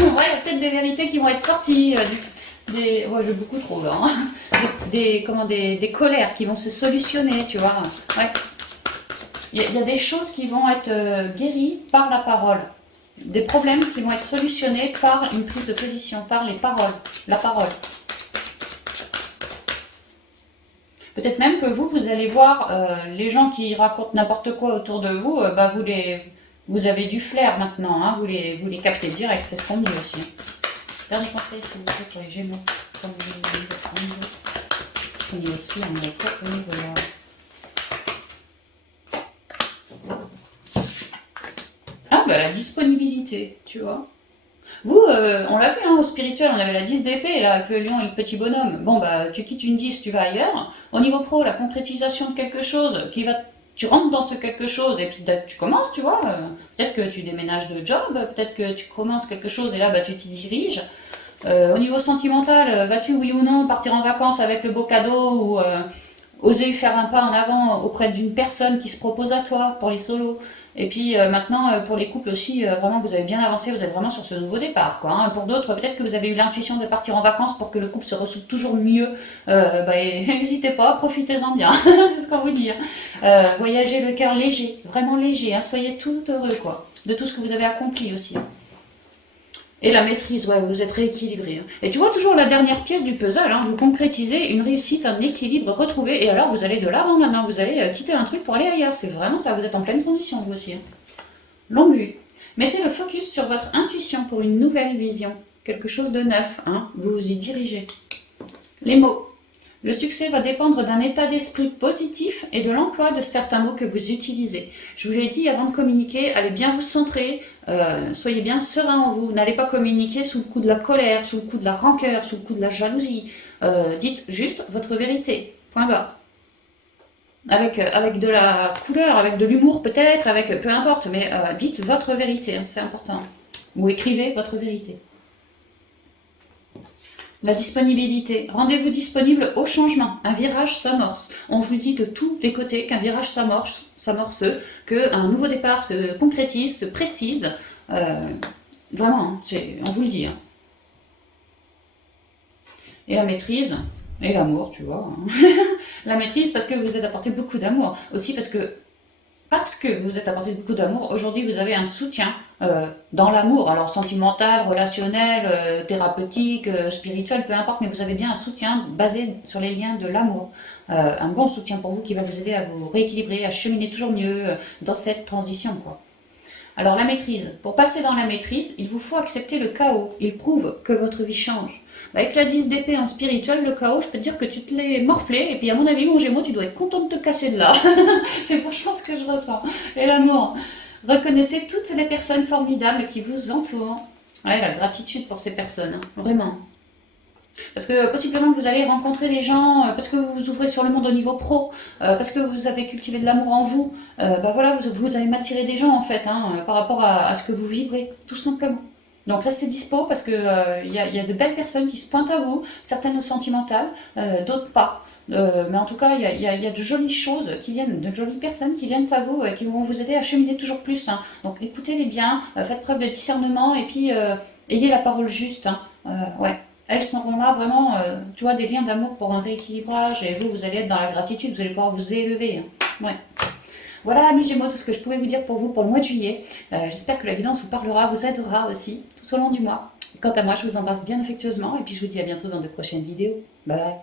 Ouais, il y a peut-être des vérités qui vont être sorties. Ouais, j'ai beaucoup trop là. Hein. Des colères qui vont se solutionner, tu vois. Ouais. Il y a des choses qui vont être guéries par la parole. Des problèmes qui vont être solutionnés par une prise de position, par les paroles, la parole. Peut-être même que vous allez voir les gens qui racontent n'importe quoi autour de vous, vous avez du flair maintenant, hein, vous les captez direct, c'est ce qu'on dit aussi. Dernier conseil, s'il vous plaît, pour les Gémeaux. Comme vous voulez, on y est sûr, on est top au niveau là. Ah, bah la disponibilité, tu vois. Vous, on l'a vu hein, au spirituel, on avait la 10 d'épée là avec le lion et le petit bonhomme. Bon bah tu quittes une 10, tu vas ailleurs. Au niveau pro, la concrétisation de quelque chose tu rentres dans ce quelque chose et puis tu commences, tu vois. Peut-être que tu déménages de job, peut-être que tu commences quelque chose et là bah tu t'y diriges. Au niveau sentimental, vas-tu oui ou non partir en vacances avec le beau cadeau ou oser faire un pas en avant auprès d'une personne qui se propose à toi pour les solos. Et puis maintenant, pour les couples aussi, vraiment, vous avez bien avancé, vous êtes vraiment sur ce nouveau départ. Quoi, hein. Pour d'autres, peut-être que vous avez eu l'intuition de partir en vacances pour que le couple se ressoude toujours mieux. N'hésitez pas, profitez-en bien, c'est ce qu'on vous dit. Voyagez le cœur léger, vraiment léger, hein. Soyez tout heureux quoi, de tout ce que vous avez accompli aussi. Et la maîtrise, ouais, vous êtes rééquilibré. Hein. Et tu vois toujours la dernière pièce du puzzle, hein, vous concrétisez une réussite, un équilibre retrouvé, et alors vous allez de l'avant maintenant, vous allez quitter un truc pour aller ailleurs. C'est vraiment ça, vous êtes en pleine transition vous aussi. Hein. Longue vue. Mettez le focus sur votre intuition pour une nouvelle vision, quelque chose de neuf, hein, vous vous y dirigez. Les mots. Le succès va dépendre d'un état d'esprit positif et de l'emploi de certains mots que vous utilisez. Je vous l'ai dit avant de communiquer, allez bien vous centrer, soyez bien serein en vous. N'allez pas communiquer sous le coup de la colère, sous le coup de la rancœur, sous le coup de la jalousie. Dites juste votre vérité. Point barre. Avec de la couleur, avec de l'humour peut-être, peu importe, mais dites votre vérité, hein, c'est important. Ou écrivez votre vérité. La disponibilité. Rendez-vous disponible au changement. Un virage s'amorce. On vous dit de tous les côtés qu'un virage s'amorce, qu'un nouveau départ se concrétise, se précise. Vraiment, on vous le dit. Hein. Et la maîtrise. Et l'amour, tu vois. Hein. La maîtrise parce que vous êtes apporté beaucoup d'amour. Aussi parce que vous êtes apporté beaucoup d'amour, aujourd'hui vous avez un soutien dans l'amour, alors sentimental, relationnel, thérapeutique, spirituel, peu importe, mais vous avez bien un soutien basé sur les liens de l'amour. Un bon soutien pour vous qui va vous aider à vous rééquilibrer, à cheminer toujours mieux dans cette transition, quoi. Alors la maîtrise. Pour passer dans la maîtrise, il vous faut accepter le chaos. Il prouve que votre vie change. Avec la 10 d'épée en spirituel, le chaos, je peux te dire que tu te l'es morflé. Et puis à mon avis, mon Gémeaux, tu dois être content de te casser de là. C'est franchement ce que je ressens. Et l'amour. Reconnaissez toutes les personnes formidables qui vous entourent. Ouais, la gratitude pour ces personnes, hein. Vraiment. Parce que possiblement vous allez rencontrer des gens, parce que vous vous ouvrez sur le monde au niveau pro, parce que vous avez cultivé de l'amour en vous, bah voilà, vous allez m'attirer des gens en fait, hein, par rapport à ce que vous vibrez, tout simplement. Donc restez dispo parce que y a de belles personnes qui se pointent à vous, certaines sentimentales, d'autres pas. Mais en tout cas, il y a de jolies choses qui viennent, de jolies personnes qui viennent à vous et qui vont vous aider à cheminer toujours plus. Hein. Donc écoutez-les bien, faites preuve de discernement et puis ayez la parole juste. Hein. Ouais. Elles seront là vraiment, tu vois, des liens d'amour pour un rééquilibrage et vous, vous allez être dans la gratitude, vous allez pouvoir vous élever. Hein. Ouais. Voilà, amis Gémeaux, tout ce que je pouvais vous dire pour vous pour le mois de juillet. J'espère que la guidance vous parlera, vous aidera aussi tout au long du mois. Quant à moi, je vous embrasse bien affectueusement et puis je vous dis à bientôt dans de prochaines vidéos. Bye bye.